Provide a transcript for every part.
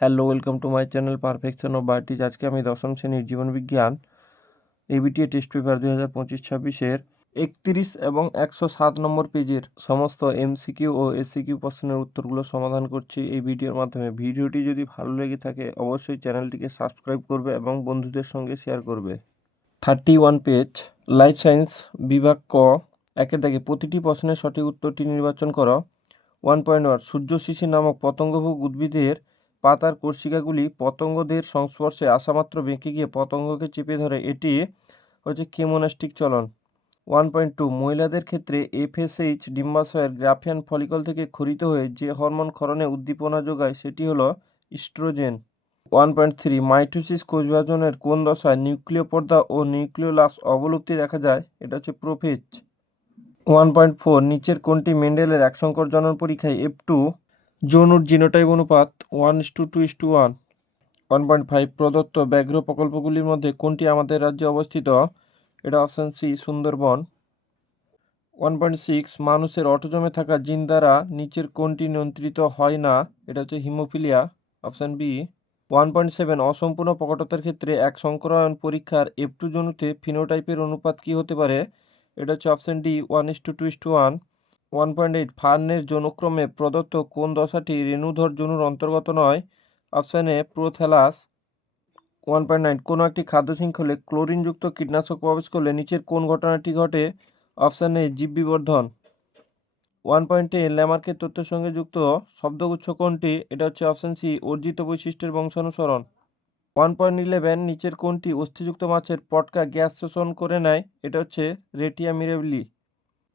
Hello, welcome to my channel perfection of beauties. আজকে আমি দশম শ্রেণির জীবনবিজ্ঞান এবিটিএ টেস্ট পেপার দুই হাজার পঁচিশ ছাব্বিশের একত্রিশ এবং একশো সাত নম্বর পেজের সমস্ত এমসিকিউ ও এসিকিউ প্রশ্নের উত্তরগুলো সমাধান করছি এই ভিডিওর মাধ্যমে। ভিডিওটি যদি ভালো লেগে থাকে, অবশ্যই চ্যানেলটিকে সাবস্ক্রাইব করবে এবং বন্ধুদের সঙ্গে শেয়ার করবে। Thirty one page, life science বিভাগ ক। একে দাগে প্রতিটি প্রশ্নের সঠিক উত্তরটি নির্বাচন করো। ওয়ান পয়েন্ট ওয়ান, সূর্য শিশি নামক পতঙ্গভোগ উদ্ভিদের পাতার কোর্সিকাগুলি পতঙ্গদের সংস্পর্শে আসামাত্র বেঁকে গিয়ে পতঙ্গকে চেপে ধরে। এটি হচ্ছে কেমোনাস্টিক চলন। ওয়ান পয়েন্ট টু, মহিলাদের ক্ষেত্রে এফএসএইচ ডিম্বাশয়ের গ্রাফিয়ান ফলিকল থেকে ক্ষরিত হয়ে যে হরমোন ক্ষরণে উদ্দীপনা যোগায়, সেটি হলো estrogen. One point three, mitosis কোষবিভাজনের কোন দশায় নিউক্লিয় পর্দা ও নিউক্লিওলাস অবলুপ্তি দেখা যায়? এটা হচ্ছে প্রোফেজ। ওয়ান পয়েন্ট ফোর, নিচের কোনটি মেন্ডেলের এক জনন পরীক্ষায় এফ টু যৌনুর জিনোটাইপ অনুপাত one is to two is to one one point five প্রদত্ত ব্যাঘ্র প্রকল্পগুলির মধ্যে কোনটি আমাদের রাজ্যে অবস্থিত? এটা option C Sundarban. One point six মানুষের অটোজমে থাকা জিন দ্বারা নিচের কোনটি নিয়ন্ত্রিত হয় না? এটা হচ্ছে hemophilia option B one point seven অসম্পূর্ণ প্রকটতার ক্ষেত্রে এক সংকরায়ন পরীক্ষার এফ টু জনুতে ফিনোটাইপের অনুপাত কী হতে পারে? এটা হচ্ছে option D one is to two is to one one point eight ফার্নের যৌনক্রমে প্রদত্ত কোন দশাটি রেণুধর জনুর অন্তর্গত নয়? Option A prothallus one point nine, কোনো একটি খাদ্য শৃঙ্খলে ক্লোরিনযুক্ত কীটনাশক প্রবেশ করলে নিচের কোন ঘটনাটি ঘটে? অপশান এ জীব বিবর্ধন ওয়ান পয়েন্ট টেন ল্যামার্কের তথ্যের সঙ্গে যুক্ত শব্দগুচ্ছ কোনটি? এটা হচ্ছে অপশান সি অর্জিত বৈশিষ্ট্যের বংশানুসরণ। ওয়ান পয়েন্ট ইলেভেন, নিচের কোনটি অস্থিযুক্ত মাছের পটকা গ্যাস শোষণ করে নেয়? এটা হচ্ছে রেটিয়া মিরেবলি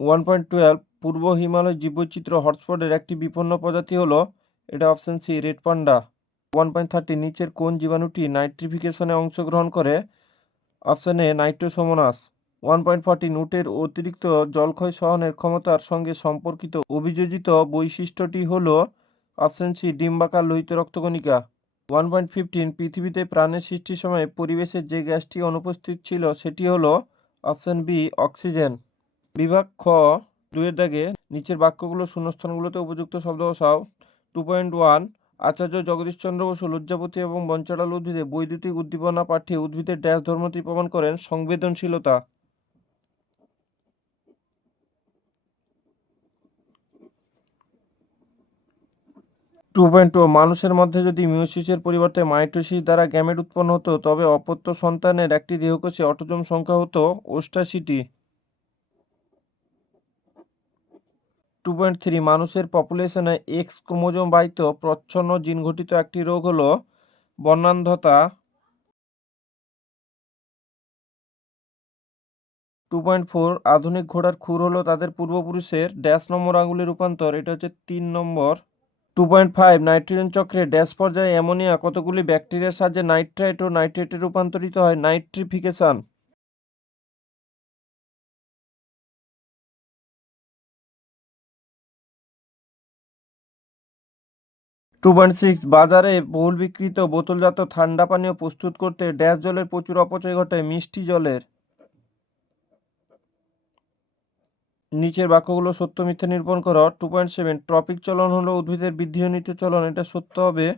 ওয়ান পয়েন্ট টুয়েলভ পূর্ব হিমালয় জীববৈচিত্র্য হটস্পটের একটি বিপন্ন প্রজাতি হলো, এটা option C, red panda. One point thirty নিচের কোন জীবাণুটি নাইট্রিফিকেশনে অংশগ্রহণ করে, option A Nitrosomonas. One point forty নুটের অতিরিক্ত জলক্ষয় সহনের ক্ষমতার সঙ্গে সম্পর্কিত অভিযোজিত বৈশিষ্ট্যটি হল, অপশান সি, ডিম্বাকার লোহিত রক্তকণিকা। ওয়ান পয়েন্ট ফিফটিন পৃথিবীতে প্রাণের সৃষ্টির সময় পরিবেশের যে গ্যাসটি অনুপস্থিত ছিল সেটি হল, অপশান বি, অক্সিজেন। বিভাগ খ দুয়ের দাগে নিচের বাক্যগুলো শূন্যস্থানগুলোতে উপযুক্ত শব্দ বসাও। Two point one Acharya Jagadishchandra Basu লজ্জাপতি এবং বঞ্চড়াল উদ্ভিদে বৈদ্যুতিক উদ্দীপনা পাঠিয়ে উদ্ভিদের ড্যাশ ধর্মটি প্রমাণ করেন সংবেদনশীলতা। টু পয়েন্ট টু মানুষের মধ্যে যদি মিউসিসের পরিবর্তে মাইটোসিস দ্বারা গ্যামেট উৎপন্ন হতো, তবে অপত্য সন্তানের একটি দেহকোষে অটোজম সংখ্যা হতো অষ্টাশিটি। টু পয়েন্ট থ্রি মানুষের পপুলেশনে এক্স ক্রোমোজোম বাহিত প্রচ্ছন্ন জিন ঘটিত একটি রোগ হল বর্ণান্ধতা। টু পয়েন্ট ফোর আধুনিক ঘোড়ার খুর হলো তাদের পূর্বপুরুষের ড্যাশ নম্বর আঙুলের রূপান্তর, এটা হচ্ছে তিন নম্বর। টু পয়েন্ট ফাইভ নাইট্রোজেন চক্রে ড্যাশ পর্যায়ে অ্যামোনিয়া কতগুলি ব্যাকটেরিয়ার সাহায্যে নাইট্রাইট ও নাইট্রেটে রূপান্তরিত হয়? নাইট্রিফিকেশন টু পয়েন্ট সিক্স বাজারে বহুল বিক্রিত বোতলজাত ঠান্ডা পানীয় প্রস্তুত করতে ড্যাশ জলের প্রচুর অপচয় ঘটে মিষ্টি জলের। নিচের বাক্যগুলো সত্য, মিথ্যা নিরূপণ করো। টু পয়েন্ট সেভেন ট্রপিক চলন হলো উদ্ভিদের বৃদ্ধিজনিত চলন, এটা সত্য হবে।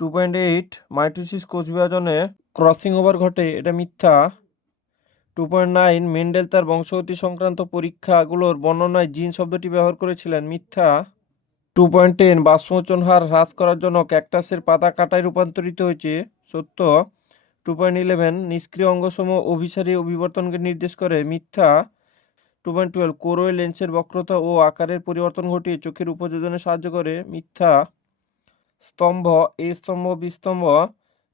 টু পয়েন্ট এইট মাইটোসিস কোষ বিভাজনে ক্রসিং ওভার ঘটে, এটা মিথ্যা। টু পয়েন্ট নাইন মেন্ডেল তার বংশগতি সংক্রান্ত পরীক্ষাগুলোর বর্ণনায় জিন শব্দটি ব্যবহার করেছিলেন, মিথ্যা। টু পয়েন্ট টেন বাষ্পমোচন হার হ্রাস করার জন্য ক্যাকটাসের পাতা কাটায় রূপান্তরিত হয়েছে। সত্য টু পয়েন্ট ইলেভেন নিষ্ক্রিয় অঙ্গসমূহ অভিসারী অভিবর্তনকে নির্দেশ করে। মিথ্যা টু পয়েন্ট টুয়েলভ কোরোয় লেন্সের বক্রতা ও আকারের পরিবর্তন ঘটিয়ে চোখের উপযোজনে সাহায্য করে। মিথ্যা, স্তম্ভ, এ স্তম্ভ বিস্তম্ভ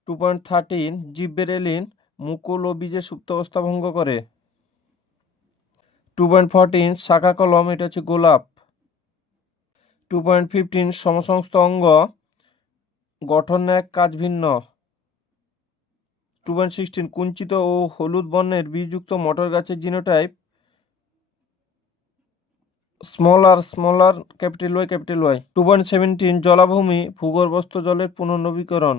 টু পয়েন্ট থার্টিন জিব্বেরেলিন মুকুল ও বীজের সুপ্ত অবস্থা ভঙ্গ করে। টু পয়েন্ট ফোরটিন শাখা কলম, এটা হচ্ছে গোলাপ। টু পয়েন্ট ফিফটিন সমসমস্ত অঙ্গ গঠন এক কাজ ভিন্ন। টু পয়েন্ট সিক্সটিন কুঞ্চিত ও হলুদ বর্ণের বীজযুক্ত মটর গাছের genotype small R small R capital Y capital Y. Two point seventeen জলাভূমি ভূগর্ভস্থ জলের পুনর্নবীকরণ।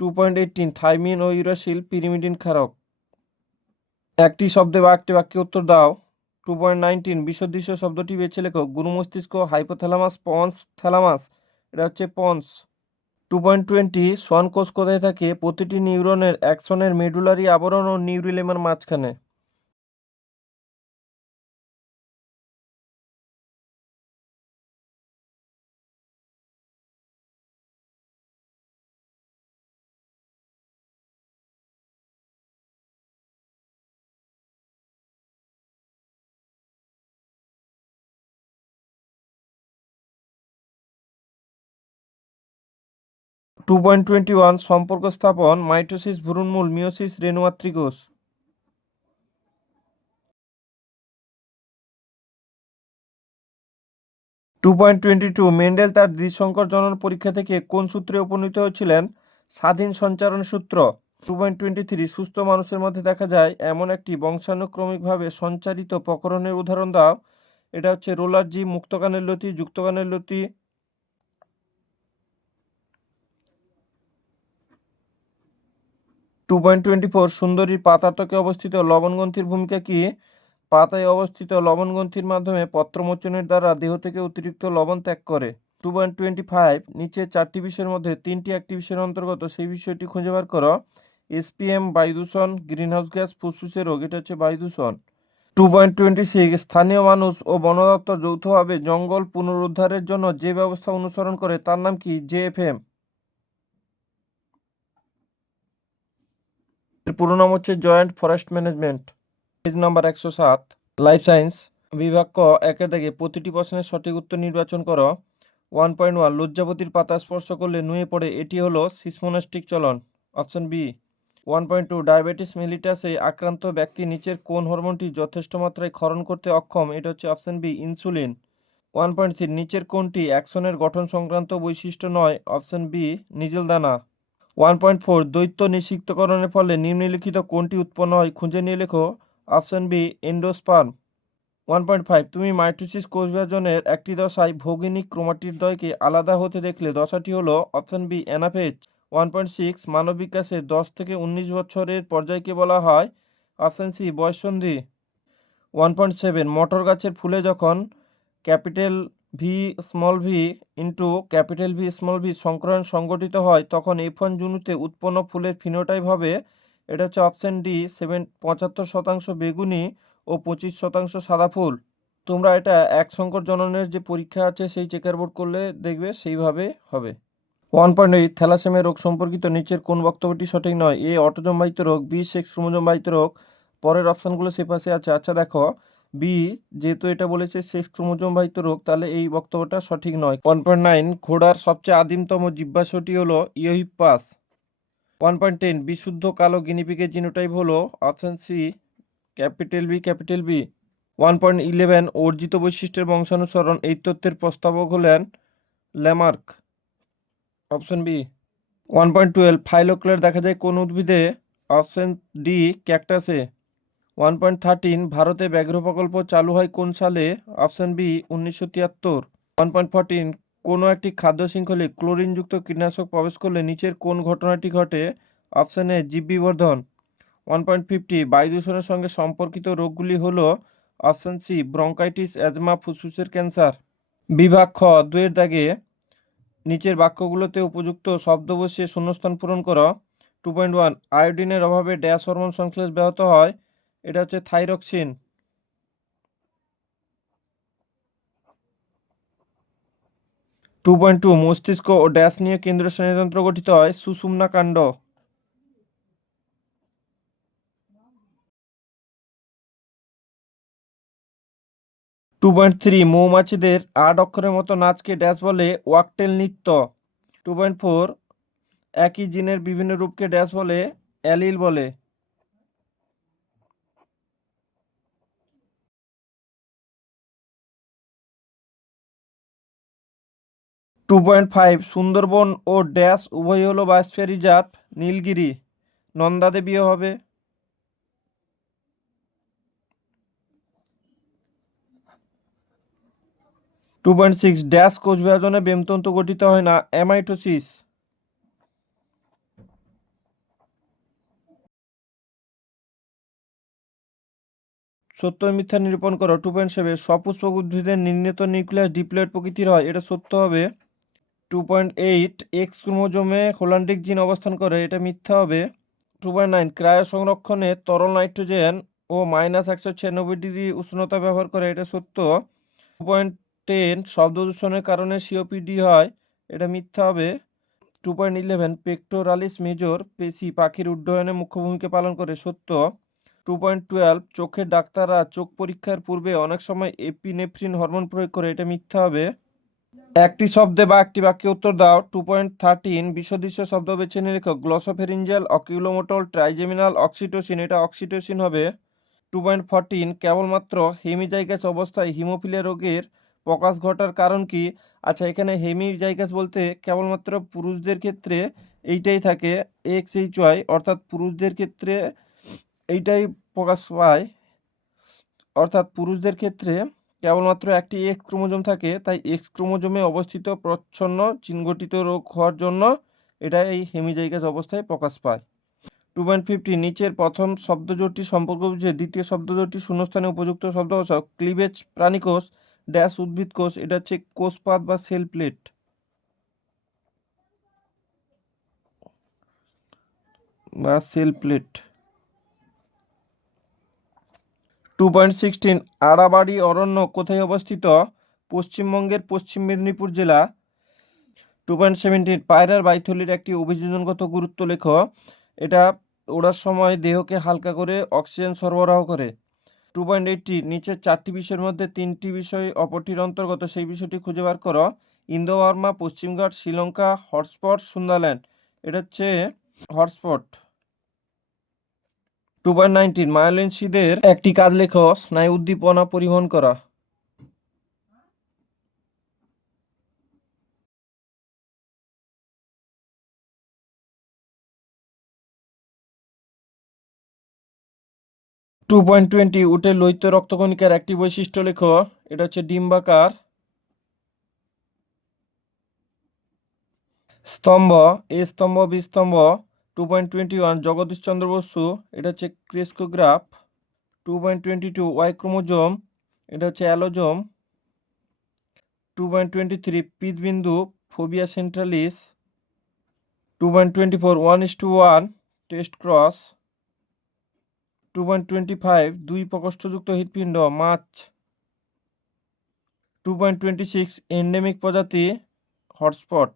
টু পয়েন্ট এইটিন থাইমিন ও ইউরাসিল পিরিমিডিন ক্ষারক। একটি শব্দে বা একটি বাক্যে উত্তর দাও। টু পয়েন্ট নাইনটিন বিশদৃশ্য শব্দটি বেছে লেখো। গুরু মস্তিষ্ক হাইপোথ্যালামাস পন্স থ্যালামাস এটা হচ্ছে pons two point twenty Schwann কোষ কোথায় থাকে? প্রতিটি নিউরনের অ্যাকশনের মেডুলারি আবরণ ও নিউরিলেমের মাঝখানে। টু পয়েন্ট টোয়েন্টি ওয়ান সম্পর্ক স্থাপন মাইটোসিস, ভ্রূণমূল মিওসিস রেণুমাতৃ কোষ। Two point twenty two Mendel তার দ্বিসংকর জনন পরীক্ষা থেকে কোন সূত্রে উপনীত হয়েছিলেন? স্বাধীন সঞ্চারণ সূত্র। টু পয়েন্ট টোয়েন্টি থ্রি সুস্থ মানুষের মধ্যে দেখা যায়, এমন একটি বংশানুক্রমিকভাবে সঞ্চারিত প্রকরণের উদাহরণ দাও। এটা হচ্ছে রোলার জি, মুক্তকানের লতি, যুক্তকানের লতি টু পয়েন্ট টোয়েন্টি ফোর সুন্দরীর পাতাতকে অবস্থিত লবণগ্রন্থির ভূমিকা কি? পাতায় অবস্থিত লবণগ্রন্থির মাধ্যমে পত্রমোচনের দ্বারা দেহ থেকে অতিরিক্ত লবণ ত্যাগ করে। টু পয়েন্ট টোয়েন্টি ফাইভ নিচের চারটি বিষয়ের মধ্যে তিনটি একটি বিষয়ের অন্তর্গত, সেই বিষয়টি খুঁজে বার করো। এসপিএম, বায়ুদূষণ, গ্রিনহাউস গ্যাস, ফুসফুসের রোগ, এটা হচ্ছে বায়ুদূষণ। টু পয়েন্ট টোয়েন্টি সিক্স স্থানীয় মানুষ ও বন দপ্তর যৌথভাবে জঙ্গল পুনরুদ্ধারের জন্য যে ব্যবস্থা অনুসরণ করে, তার নাম কি? জেএফএম এর পুরো নাম হচ্ছে joint forest management page number একশো সাত। লাইফ সায়েন্স বিভাগ ক, একে থেকে প্রতিটি প্রশ্নের সঠিক উত্তর নির্বাচন করো। ওয়ান পয়েন্ট ওয়ান লজ্জাপতির পাতা স্পর্শ করলে নুয়ে পড়ে, এটি হলো সিসমোনাস্টিক চলন। Option B one point two, diabetes মেলিটাসে আক্রান্ত ব্যক্তি নিচের কোন হরমোনটি যথেষ্ট মাত্রায় ক্ষরণ করতে অক্ষম? এটা হচ্ছে option B insulin. One point three, নিচের কোনটি অ্যাকশনের গঠন সংক্রান্ত বৈশিষ্ট্য নয়? অপশন বি নিজেল দানা। ওয়ান পয়েন্ট ফোর দৈত্য নিষিক্তকরণের ফলে নিম্নলিখিত কোনটি উৎপন্ন হয় খুঁজে নিয়ে লেখো। Option B, endosperm. One point five, তুমি মাইটোসিস কোষ বিভাজনের একটি দশায় ভৌগিনিক ক্রোমাটির দয়কে আলাদা হতে দেখলে দশাটি হলো option B anaphase one point six, মানব বিকাশে দশ থেকে উনিশ বছরের পর্যায়কে বলা হয়। অপশন সি, বয়সন্ধি। ওয়ান পয়েন্ট সেভেন, মটর গাছের ফুলে যখন capital V small V into capital V small V সংক্রমণ সংগঠিত হয়, তখন এফ ওয়ান জুনুতে উৎপন্ন ফুলের ফিনোটাইপ হবে। এটা হচ্ছে অপশন ডি সেভেন পঁচাত্তর শতাংশ বেগুনি ও পঁচিশ শতাংশ সাদা ফুল। তোমরা এটা এক সংকর জননের যে পরীক্ষা আছে, সেই চেকার বোর্ড করলে দেখবে সেইভাবে হবে। ওয়ান পয়েন্ট এইট থ্যালাসেমিয়া রোগ সম্পর্কিত নিচের কোন বক্তব্যটি সঠিক নয়। এ অটোজম বাহিত রোগ বি সেক্স ক্রোমোজোম বাহিত রোগ। পরের অপশানগুলো সে পাশে আছে। আচ্ছা দেখো বি, যেহেতু এটা বলেছে সেক্স ক্রোমোজোম বাহিত রোগ, তাহলে এই বক্তব্যটা সঠিক নয়। ওয়ান পয়েন্ট নাইন ঘোড়ার সবচেয়ে আদিমতম জিব্বাশয়টি হলো ইয়োহিপাস ওয়ান পয়েন্ট টেন বিশুদ্ধ কালো গিনিপিকের জিনোটাইপ হলো option C capital B capital B one point eleven অর্জিত বৈশিষ্ট্যের বংশানুসরণ, এই তথ্যের প্রস্তাবক হলেন Lamarck. Option B one point twelve ফাইলোক্লের দেখা যায় কোন উদ্ভিদে অপশন ডি ক্যাকটাসে ওয়ান পয়েন্ট থার্টিন ভারতে ব্যাঘ্র প্রকল্প চালু হয় কোন সালে? অপশন বি, উনিশশো তিয়াত্তর। ওয়ান পয়েন্ট ফোরটিন, কোনো একটি খাদ্য শৃঙ্খলে ক্লোরিনযুক্ত কীটনাশক প্রবেশ করলে নিচের কোন ঘটনাটি ঘটে? অপশন এ জীব বিবর্ধন ওয়ান পয়েন্ট ফিফটি বায়ু দূষণের সঙ্গে সম্পর্কিত রোগগুলি হল অপশন সি, ব্রঙ্কাইটিস, অ্যাজমা, ফুসফুসের ক্যান্সার। বিভাগ খ দুয়ের দাগে নিচের বাক্যগুলোতে উপযুক্ত শব্দ বসিয়ে শূন্যস্থান পূরণ করো। টু পয়েন্ট ওয়ান, আয়োডিনের অভাবে ড্যাশ হরমোন সংশ্লেষ ব্যাহত হয়। এটা হচ্ছে থাইরক্সিন। টু পয়েন্ট টু মস্তিষ্ক ও ড্যাশ নিয়ে কেন্দ্র স্নায়ুতন্ত্র গঠিত হয় সুষুম্না কাণ্ড। টু পয়েন্ট থ্রি মৌমাছিদের আট অক্ষরের মতো নাচকে ড্যাশ বলে ওয়াকটেল নৃত্য। টু পয়েন্ট ফোর একই জিনের বিভিন্ন রূপকে ড্যাশ বলে অ্যালিল বলে। টু পয়েন্ট ফাইভ, সুন্দরবন ও ড্যাশ উভয় হলো বায়োস্ফিয়ার রিজার্ভ, নীলগিরি। নন্দা দেবীও হবে। টু পয়েন্ট সিক্স, ড্যাশ কোষ বিভাজনে বেমতন্তু গঠিত হয় না, অ্যামাইটোসিস। সত্য মিথ্যা নিরূপণ করো। টু পয়েন্ট সেভেন সপুষ্পক উদ্ভিদের নির্ণীত নিউক্লিয়াস ডিপ্লয়েড প্রকৃতির হয়। এটা সত্য হবে। টু পয়েন্ট এইট এক্স ক্রোমোজোমে হোলান্ডিক জিন অবস্থান করে, এটা মিথ্যা হবে। টু পয়েন্ট নাইন, ক্রায়ো সংরক্ষণে তরল নাইট্রোজেন ও মাইনাস একশো ছিয়ানব্বই ডিগ্রি উষ্ণতা ব্যবহার করে, এটা সত্য। টু পয়েন্ট টেন, শব্দ দূষণের কারণে সিওপিডি হয়, এটা মিথ্যা হবে। Two point eleven, pectoralis major পেশি পাখির উড্ডয়নে মুখ্য ভূমিকা পালন করে, সত্য। টু পয়েন্ট টুয়েলভ, চোখের ডাক্তাররা চোখ পরীক্ষার পূর্বে অনেক সময় এপিনেফ্রিন হরমোন প্রয়োগ করে, এটা মিথ্যা হবে। একটি শব্দে বা একটি বাক্যে উত্তর দাও। টু পয়েন্ট থার্টিন বিশ্বদৃশ্য শব্দ বেছে নিয়ে লেখো গ্লসোফেরিঞ্জাল অকিউলোমোটল ট্রাইজেমিনাল অক্সিটোসিন এটা অক্সিটোসিন হবে। টু পয়েন্ট ফোরটিন কেবলমাত্র হেমিজাইগাস অবস্থায় হিমোফিলিয়া রোগের প্রকাশ ঘটার কারণ কি? আচ্ছা এখানে হেমিজাইগাস বলতে কেবলমাত্র পুরুষদের ক্ষেত্রে এইটাই থাকে, এক্স এইচ ওয়াই, অর্থাৎ পুরুষদের ক্ষেত্রে এইটাই প্রকাশ পায়। অর্থাৎ পুরুষদের ক্ষেত্রে কেবলমাত্র একটি এক্স ক্রোমোজোম থাকে, তাই এক্স ক্রোমোজোমে অবস্থিত প্রচ্ছন্ন জিনগঠিত রোগ হওয়ার জন্য এটা এই হেমিজাইগাস অবস্থায় প্রকাশ পায়। টু পয়েন্ট ফিফটি, নিচের প্রথম শব্দ শব্দজোটটি সম্পর্ক বুঝে দ্বিতীয় শব্দ শব্দজোটটি শূন্যস্থানে উপযুক্ত শব্দ বসাও ক্লিভেজ প্রাণীকোষ, ড্যাশ উদ্ভিদ কোষ, এটা হচ্ছে কোষপাত বা সেল প্লেট। বা cell plate. Two point sixteen আড়াবাড়ি অরণ্য কোথায় অবস্থিত? পশ্চিমবঙ্গের পশ্চিম মেদিনীপুর জেলা। টু পয়েন্ট সেভেন্টিন পায়রার বাইথলির একটি অভিযোজনগত গুরুত্ব লেখ। এটা ওড়ার সময় দেহকে হালকা করে অক্সিজেন সরবরাহ করে। টু পয়েন্ট এইটটি নিচের চারটি বিষয়ের মধ্যে তিনটি বিষয় অপরটির অন্তর্গত, সেই বিষয়টি খুঁজে বার করো। ইন্দো বার্মা পশ্চিমঘাট, শ্রীলঙ্কা, হটস্পট, সুন্দরল্যান্ড। এটা হচ্ছে hotspot. Two point nineteen myelin সিদের একটি কাজ লেখ, স্নায়ু উদ্দীপনা পরিবহন করা। টু পয়েন্ট টোয়েন্টি উটের লোহিত রক্তকণিকার একটি বৈশিষ্ট্য লেখো, এটা হচ্ছে ডিম্বাকার। স্তম্ভ, এ স্তম্ভ, বি স্তম্ভ। Two point twenty one Jagadishchandra Basu এটা হচ্ছে crescograph two point twenty two Y chromosome এটা হচ্ছে allosome two point twenty three পিতবিন্দু fovea centralis two point twenty four one is to one test cross two point twenty five দুই প্রকোষ্ঠযুক্ত হৃৎপিণ্ড, মাছ two point twenty six endemic প্রজাতি hotspot